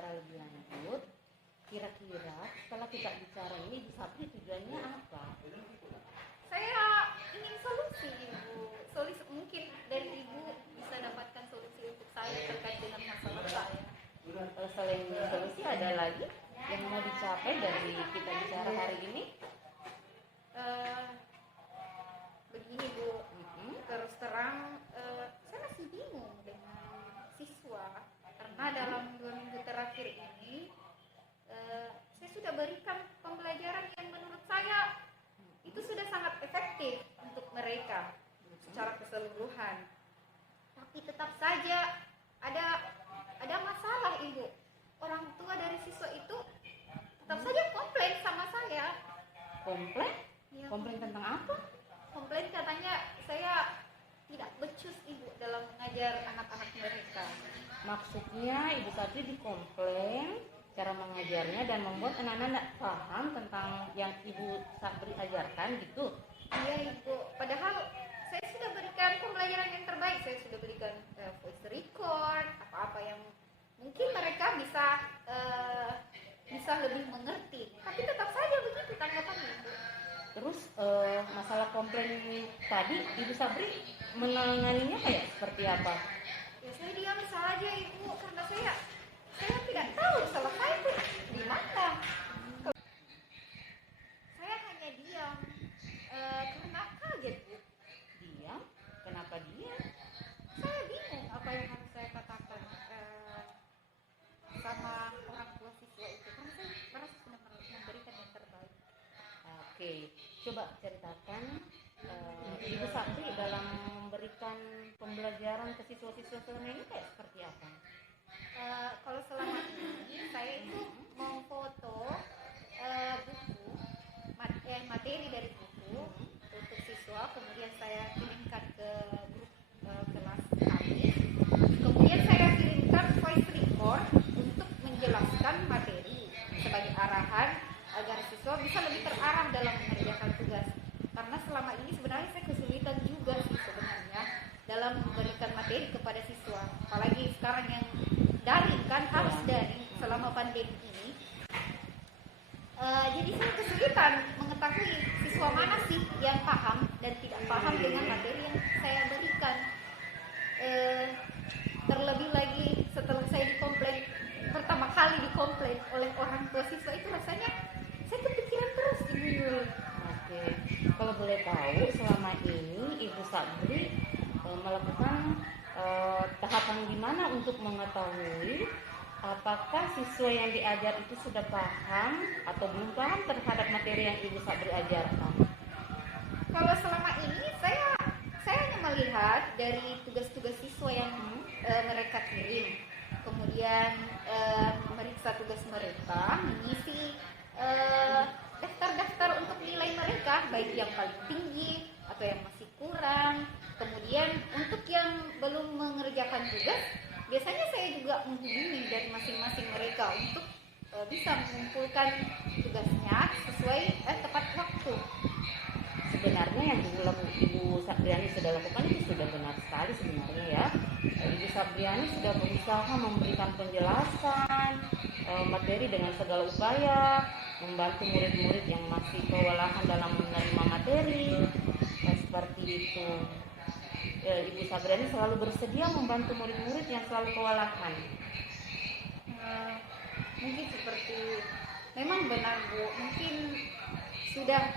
bicara lebih lanjut, kira-kira setelah kita bicara ini Ibu Sapri tujuannya apa? Saya ingin solusi, Ibu. Solusi mungkin dari Ibu bisa dapatkan solusi untuk saya terkait dengan masalah saya. Kalau selain solusi ada lagi yang mau dicapai dari kita bicara hari ini? Begini, Bu. Terus terang saya masih bingung dengan siswa karena dalam 2 minggu terakhir ini saya sudah berikan pembelajaran yang menurut saya itu sudah sangat efektif untuk mereka secara keseluruhan. Tapi tetap saja ada masalah, Ibu. Orang tua dari siswa itu tetap saja komplain sama saya. Komplain? Ya, Komplain tentang apa? komplain katanya saya tidak becus, Ibu, dalam mengajar anak-anak mereka. Maksudnya Ibu Sapri dikomplain cara mengajarnya dan membuat anak-anak tidak paham tentang yang Ibu Sapri ajarkan gitu. Iya, Ibu. Padahal saya sudah berikan pembelajaran yang terbaik. Saya sudah berikan voice record, apa-apa yang mungkin mereka bisa lebih mengerti. Tapi tetap saja begitu tanggapannya, Ibu. Terus masalah komplain tadi Ibu Sapri menanganinya kayak seperti apa? Ya saya diam saja, Ibu, karena saya tidak tahu salah saya itu di mana. Saya hanya diam karena kaget, Bu. Diam? Kenapa diam? Saya bingung apa yang harus saya katakan sama orang tua siswa itu, karena saya merasa sudah memberikan yang terbaik. Oke, coba ceritakan Ibu Sapri dalam memberikan pembelajaran ke siswa-siswa selama ini kayak seperti apa? Kalau selama ini saya itu memfoto buku, materi dari buku untuk siswa, kemudian saya kirimkan ke grup kelas kami, kemudian saya kirimkan voice record untuk menjelaskan materi sebagai arahan agar siswa bisa lebih terarah dalam mengerjakan tugas. Karena selama ini sebenarnya saya kesulitan juga sih sebenarnya dalam memberikan materi kepada siswa, apalagi sekarang yang daring kan, harus daring selama pandemi ini. Jadi saya kesulitan mengetahui siswa mana sih yang paham dan tidak paham dengan materi yang saya berikan. Terlebih lagi setelah saya pertama kali dikomplain oleh orang tua siswa, itu rasanya saya kepikiran terus, Ibu. Oke, kalau boleh tahu selama ini Ibu Sapri melakukan tahapan gimana untuk mengetahui apakah siswa yang diajar itu sudah paham atau belum paham terhadap materi yang Ibu Sapri ajarkan? Kalau selama ini saya hanya melihat dari tugas-tugas siswa yang mereka kirim, kemudian memeriksa tugas mereka, mengisi daftar-daftar untuk nilai mereka, baik yang paling tinggi atau yang masih kurang. Kemudian untuk yang belum mengerjakan tugas, biasanya saya juga menghubungi dari masing-masing mereka untuk bisa mengumpulkan tugasnya sesuai tepat waktu. Sebenarnya yang Ibu Sapriani sudah lakukan itu sudah benar sekali sebenarnya ya. Ibu Sapriani sudah berusaha memberikan penjelasan materi dengan segala upaya, membantu murid-murid yang masih kewalahan dalam menerima materi, seperti itu. Ibu Sapriani selalu bersedia membantu murid-murid yang selalu kewalahan. Mungkin seperti, memang benar, Bu, mungkin sudah,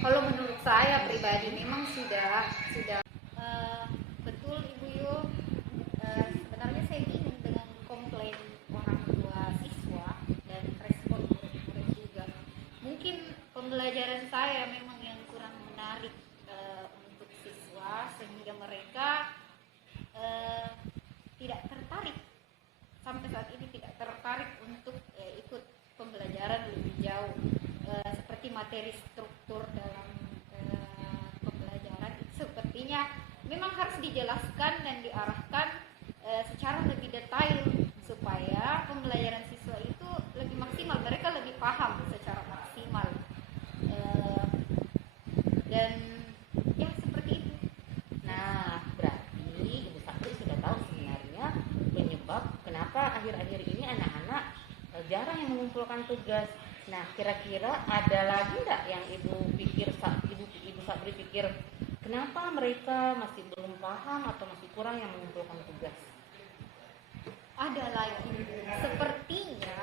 kalau menurut saya pribadi memang sudah betul, Ibu Yu. Sebenarnya saya bingung dengan komplain orang tua siswa dan respon murid-murid juga. Mungkin pembelajaran saya memang yang kurang menarik untuk siswa, sehingga mereka tidak tertarik, sampai saat ini tidak tertarik untuk ikut pembelajaran lebih jauh. Seperti materi struktur dalam pembelajaran itu sepertinya memang harus dijelaskan dan diarahkan secara lebih detail supaya pembelajaran siswa itu lebih maksimal, mereka lebih paham secara maksimal. Dan ya seperti itu. Nah, berarti Ibu Sapri sudah tahu sebenarnya penyebab kenapa akhir-akhir ini anak-anak mengumpulkan tugas. Nah, kira-kira ada lagi nggak yang ibu Sabri pikir kenapa mereka masih belum paham atau masih kurang yang mengumpulkan tugas? Ada lagi, sepertinya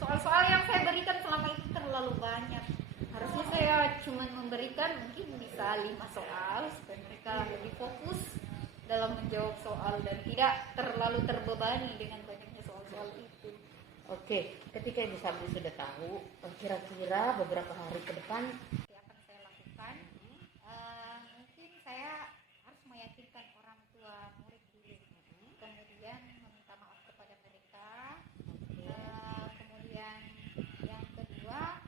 soal-soal yang saya berikan selama itu terlalu banyak. Harusnya saya cuma memberikan mungkin bisa 5 soal supaya mereka lebih fokus dalam menjawab soal dan tidak terlalu terbebani dengan banyaknya soal-soal itu. Oke, ketika Ibu Sabri sudah tahu, kira-kira beberapa hari ke depan Yang akan saya lakukan, mungkin saya harus meyakinkan orang tua murid dulu, kemudian meminta maaf kepada mereka. Kemudian yang kedua,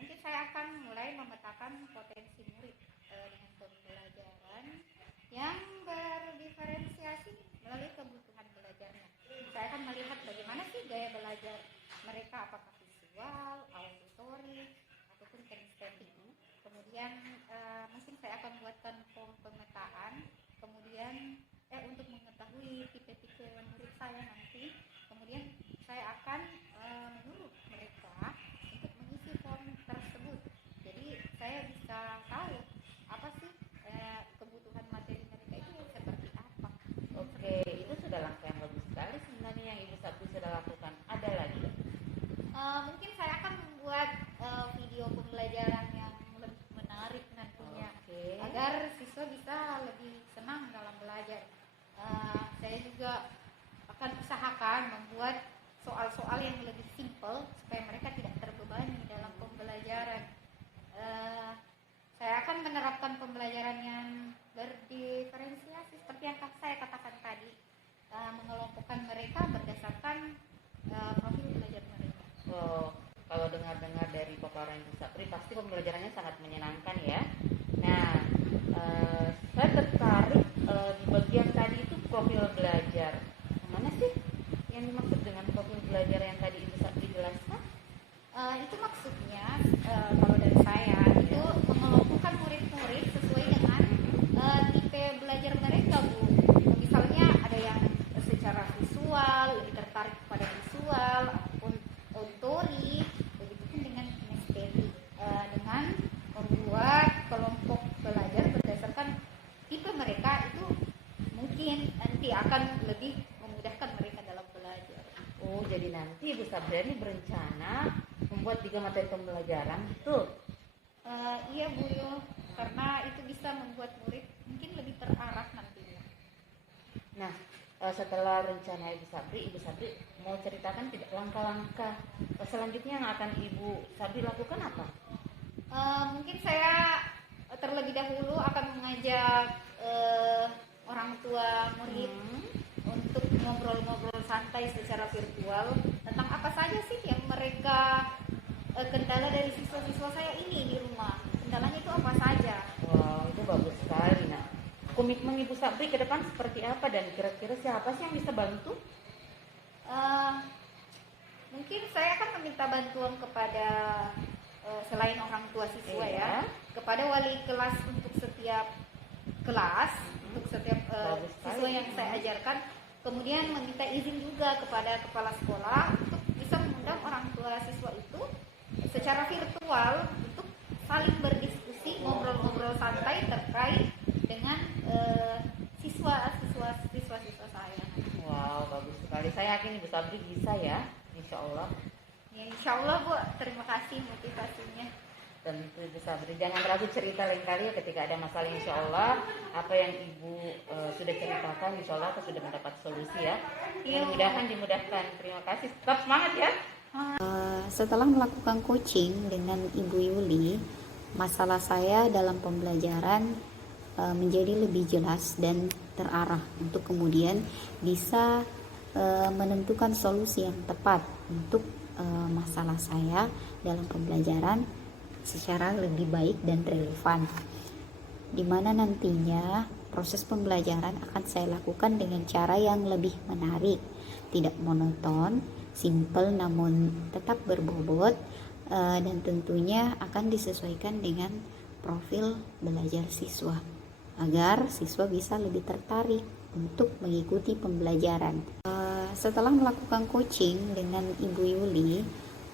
mungkin saya akan mulai memetakan potensi murid dengan pembelajaran yang berdiferensiasi melalui kebutuhan belajarnya. Saya akan melihat bagaimana sih gaya belajar mereka, apakah visual, auditory, ataupun kinestetik. Kemudian mungkin saya akan buatkan form pemetaan, kemudian untuk mengetahui tipe-tipe murid saya nanti. Kemudian saya akan menyuruh mereka untuk mengisi form tersebut. Jadi saya bisa tahu apa sih kebutuhan materi mereka itu seperti apa. oke, itu sudah langkah yang bagus sekali sebenarnya yang Ibu Sabri sudah lakukan. Ada lagi? Mungkin saya akan membuat video pembelajaran yang lebih menarik nantinya, agar siswa bisa lebih senang dalam belajar. Saya juga akan usahakan membuat soal-soal yang lebih simple supaya mereka tidak terbebani dalam pembelajaran. Saya akan menerapkan pembelajaran yang berdiferensiasi seperti yang saya katakan tadi, mengelompokkan mereka berdasarkan profil belajar mereka. Kalau dengar-dengar dari paparan Ibu Sabri, pasti pembelajarannya sangat menyenangkan ya. Nah, saya tertarik di bagian tadi itu profil belajar. Mana sih yang dimaksud dengan profil belajar yang tadi Ibu Sabri jelaskan? Itu maksudnya kalau dari saya itu mengelompokkan murid-murid sesuai dengan tipe belajar mereka, Bu. Misalnya ada yang secara visual lebih tertarik pada visual ataupun auditory, begitupun dengan kinestetik, dengan membuat kelompok belajar berdasarkan tipe mereka itu mungkin nanti akan lebih memudahkan mereka dalam belajar. Oh, jadi nanti Ibu Sabri ini berencana membuat 3 materi pembelajaran, betul? Iya, Bu Yo, karena itu bisa membuat murid mungkin lebih terarah nantinya. Nah, setelah rencana Ibu Sabri mau ceritakan tidak langkah-langkah selanjutnya yang akan Ibu Sabri lakukan apa? Mungkin saya terlebih dahulu akan mengajak orang tua murid untuk ngobrol-ngobrol santai secara virtual tentang apa saja sih yang mereka kendala dari siswa-siswa saya ini di rumah. Kendalanya itu apa saja? Wow, itu bagus sekali. Nah, komitmen Ibu Sabri ke depan seperti apa dan kira-kira siapa sih yang bisa bantu? Mungkin saya akan meminta bantuan kepada selain orang tua siswa ya, kepada wali kelas untuk setiap kelas, untuk setiap siswa yang saya ajarkan. Kemudian meminta izin juga kepada kepala sekolah untuk bisa mengundang orang tua siswa itu secara virtual untuk saling berdiskusi, ngobrol-ngobrol santai terkait dengan siswa-siswa saya. Wow, bagus sekali. Saya yakin Ibu Sabri bisa ya, insya Allah. Ya, insya Allah, Bu. Terima kasih motivasinya. Tentu Ibu Sabri, jangan ragu cerita lain kali ya ketika ada masalah. Insya Allah apa yang Ibu sudah ceritakan, insya Allah aku sudah mendapat solusi ya. Mudah-mudahan dimudahkan. Terima kasih. Tetap semangat ya. Setelah melakukan coaching dengan Ibu Yuli, masalah saya dalam pembelajaran menjadi lebih jelas dan terarah untuk kemudian bisa menentukan solusi yang tepat untuk masalah saya dalam pembelajaran secara lebih baik dan relevan, di mana nantinya proses pembelajaran akan saya lakukan dengan cara yang lebih menarik, tidak monoton, simple namun tetap berbobot, dan tentunya akan disesuaikan dengan profil belajar siswa agar siswa bisa lebih tertarik untuk mengikuti pembelajaran. Setelah melakukan coaching dengan Ibu Yuli,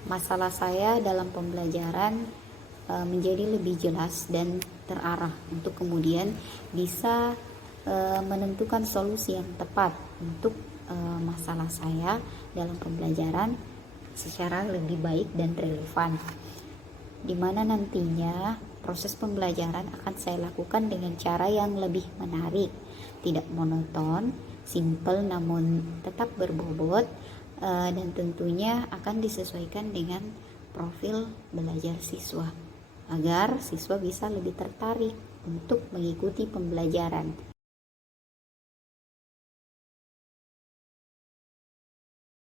masalah saya dalam pembelajaran menjadi lebih jelas dan terarah untuk kemudian bisa menentukan solusi yang tepat untuk masalah saya dalam pembelajaran secara lebih baik dan relevan, di mana nantinya proses pembelajaran akan saya lakukan dengan cara yang lebih menarik, tidak monoton, simple namun tetap berbobot, dan tentunya akan disesuaikan dengan profil belajar siswa agar siswa bisa lebih tertarik untuk mengikuti pembelajaran.